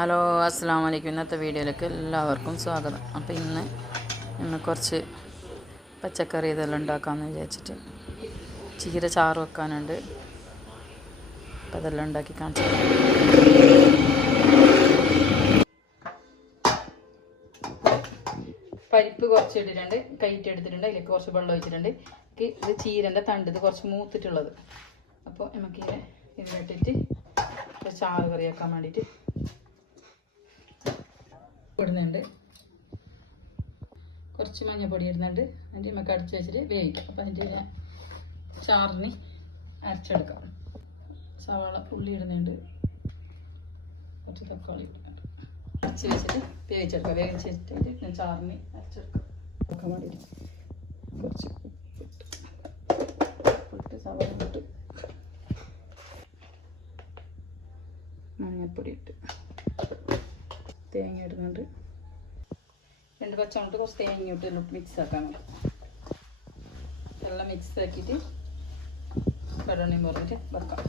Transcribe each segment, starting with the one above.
Hello, അസ്സലാമു അലൈക്കും. ഇന്നത്തെ വീഡിയോയിലേക്ക് എല്ലാവർക്കും സ്വാഗതം. അപ്പോൾ ഇന്ന് കുറച്ച് പച്ചക്കറി ഇതെല്ലാം ഉണ്ടാക്കാമെന്ന് വിചാരിച്ചിട്ട് ചീര ചാറ് വെക്കാനുണ്ട്. അപ്പോൾ അതെല്ലാം ഉണ്ടാക്കി കാണിച്ചു. പരിപ്പ് കുറച്ച് ഇട്ടിട്ടുണ്ട്, കൈറ്റ് എടുത്തിട്ടുണ്ട്. അതിലേക്ക് കുറച്ച് വെള്ളം ഒഴിച്ചിട്ടുണ്ട്. ഇത് ചീരൻ്റെ തണ്ട്, ഇത് കുറച്ച് മൂത്തിട്ടുള്ളത്. അപ്പോൾ നമുക്കിങ്ങനെ ഇതിലിട്ടിട്ട് ചാറ് കറി വെക്കാൻ വേണ്ടിയിട്ട് ഇടുന്നുണ്ട്. കുറച്ച് മഞ്ഞൾപ്പൊടി ഇടുന്നുണ്ട്. അതിൻ്റെ നമുക്ക് അടിച്ച് വെച്ചിട്ട് വേവിക്കാം. അപ്പോൾ അതിൻ്റെ ചാറിന് അരച്ചെടുക്കാം. സവാള ഉള്ളി ഇടുന്നുണ്ട്, കുറച്ച് തക്കാളി ഇടുന്നുണ്ട്. അരച്ച് വെച്ചിട്ട് വേവിച്ചെടുക്കാം. വേവിച്ചിട്ട് ചാറിന് അരച്ചെടുക്കാം. വെക്കാൻ വേണ്ടിയിട്ട് കുറച്ച് ഉപ്പിട്ട് സവാള ഇട്ട് മഞ്ഞൾപ്പൊടി ഇട്ട് തേങ്ങ ഇടുന്നുണ്ട്. 2 പച്ചമുളക് കുറച്ച് തേങ്ങ ഇട്ട് മിക്സ് ആക്കാൻ വേണ്ടി എല്ലാം മിക്സ് ആക്കിയിട്ട് കടണയും പറഞ്ഞിട്ട് വെക്കാം.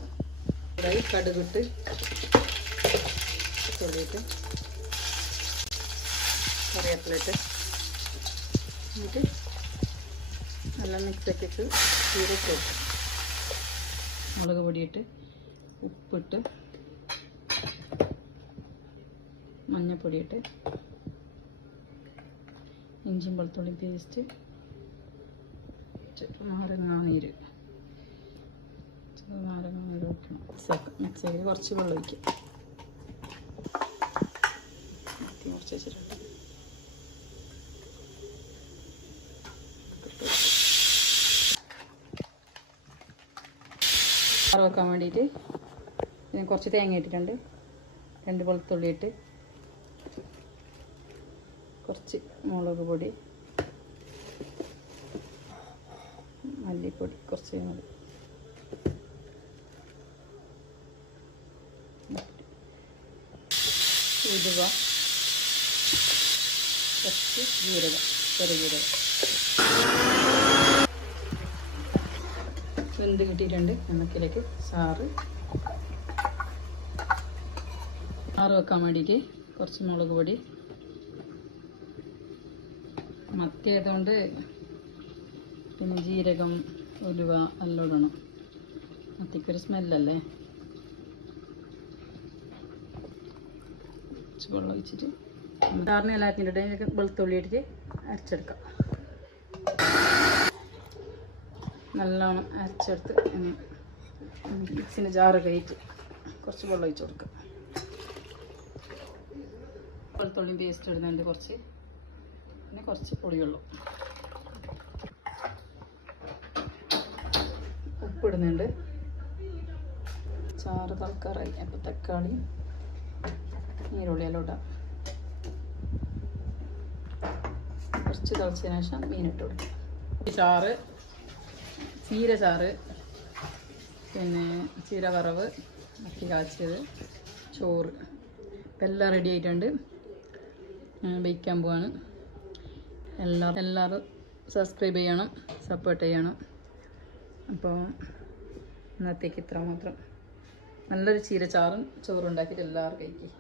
കടുകിട്ട് ചെറിയിട്ട് കറിവേപ്പിലിട്ട് എന്നിട്ട് എല്ലാം മിക്സ് ആക്കിയിട്ട് ചീരയിട്ട് വെക്കും. മുളക് പൊടിയിട്ട് ഉപ്പിട്ട് മഞ്ഞൾപ്പൊടിയിട്ട് ഇഞ്ചിയും വെളുത്തുള്ളിയും പേസ്റ്റ്, നാരങ്ങാനീര് വയ്ക്കണം. മിക്സ് ചെയ്ത് കുറച്ച് വെള്ളം ഒഴിക്കും. കുറച്ച് വെച്ചിട്ടുണ്ട്. ചാറ് വെക്കാൻ വേണ്ടിയിട്ട് പിന്നെ കുറച്ച് തേങ്ങ ഇട്ടിട്ടുണ്ട്. 2 വെളുത്തുള്ളി ഇട്ട് കുറച്ച് മുളക് പൊടി, മല്ലിപ്പൊടി കുറച്ച് മതി, ഉലുവ, കുറച്ച് ജീരകം, ചെറുജീരകം വെന്ത് കിട്ടിയിട്ടുണ്ട്. നമുക്കിലേക്ക് ചാറ് വെക്കാൻ വേണ്ടിയിട്ട് കുറച്ച് മുളക് പൊടി, മത്തി ആയതുകൊണ്ട് പിന്നെ ജീരകം, ഉലുവ എല്ലാം ഇടണം. മത്തിക്കൊരു സ്മെല്ലല്ലേ. കുറച്ച് വെള്ളം ഒഴിച്ചിട്ട് ചാറിന് എല്ലാത്തിൻ്റെ ഇടയിലൊക്കെ വെളുത്തുള്ളി ഇട്ടിട്ട് അരച്ചെടുക്കാം. നല്ലോണം അരച്ചെടുത്ത് മിക്സിൻ്റെ ജാറ് കഴിച്ച് കുറച്ച് വെള്ളം ഒഴിച്ച് കൊടുക്കാം. വെളുത്തുള്ളിയും പേസ്റ്റ് ഇടുന്നുണ്ട് കുറച്ച്, പിന്നെ കുറച്ച് പുളിവെള്ളം, ഉപ്പിടുന്നുണ്ട്. ചാറ് തൽക്കാറായി. അപ്പോൾ തക്കാളി നീരുള്ളിയെല്ലാം ഇടാം. കുറച്ച് തിളച്ചതിന് ശേഷം മീനിട്ട് കൊടുക്കും. ചാറ്, ചീര ചാറ്, പിന്നെ ചീര വറവ്, മത്തി കാച്ചിയത്, ചോറ് ഇപ്പം എല്ലാം റെഡി ആയിട്ടുണ്ട്. വയ്ക്കാൻ പോവാണ്. എല്ലാവരും സബ്സ്ക്രൈബ് ചെയ്യണം, സപ്പോർട്ട് ചെയ്യണം. അപ്പോൾ ഇന്നത്തേക്ക് ഇത്ര മാത്രം. നല്ലൊരു ചീര ചാറും ചോറും ഉണ്ടാക്കിയിട്ട് എല്ലാവരും കഴിക്കും.